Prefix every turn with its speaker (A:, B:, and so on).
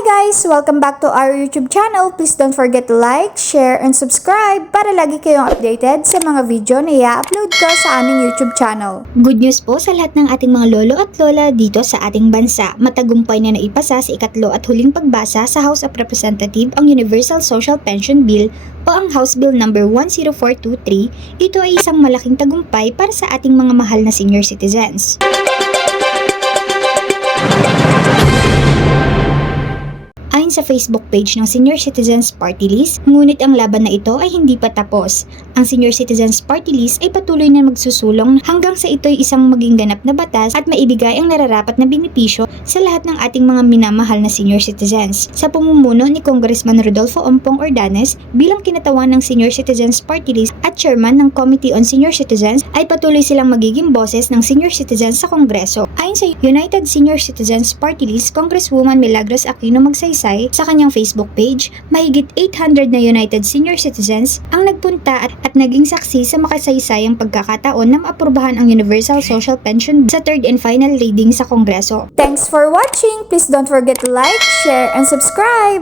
A: guys! Welcome back to our YouTube channel. Please don't forget to like, share, and subscribe para lagi kayong updated sa mga video na i-upload ko sa aming YouTube channel.
B: Good news po sa lahat ng ating mga lolo at lola dito sa ating bansa. Matagumpay na naipasa sa ikatlo at huling pagbasa sa House of Representatives ang Universal Social Pension Bill o ang House Bill number 10423. Ito ay isang malaking tagumpay para sa ating mga mahal na senior citizens. Ayon sa Facebook page ng Senior Citizens Party List, ngunit ang laban na ito ay hindi pa tapos. Ang Senior Citizens Party List ay patuloy na magsusulong hanggang sa ito'y isang maging ganap na batas at maibigay ang nararapat na benepisyo sa lahat ng ating mga minamahal na senior citizens. Sa pumumuno ni Congressman Rodolfo Ompong Ordanes bilang kinatawan ng Senior Citizens Party List at chairman ng Committee on Senior Citizens ay patuloy silang magiging boses ng senior citizens sa Kongreso. Sa United Senior Citizens Party List, Congresswoman Milagros Aquino Magsaysay sa kanyang Facebook page, mahigit 800 na United Senior Citizens ang nagpunta at, at naging saksi sa makasaysayang pagkakataon na maaprubahan ang Universal Social Pension sa third and final reading sa Kongreso.
A: Thanks for watching! Please don't forget to like, share, and subscribe!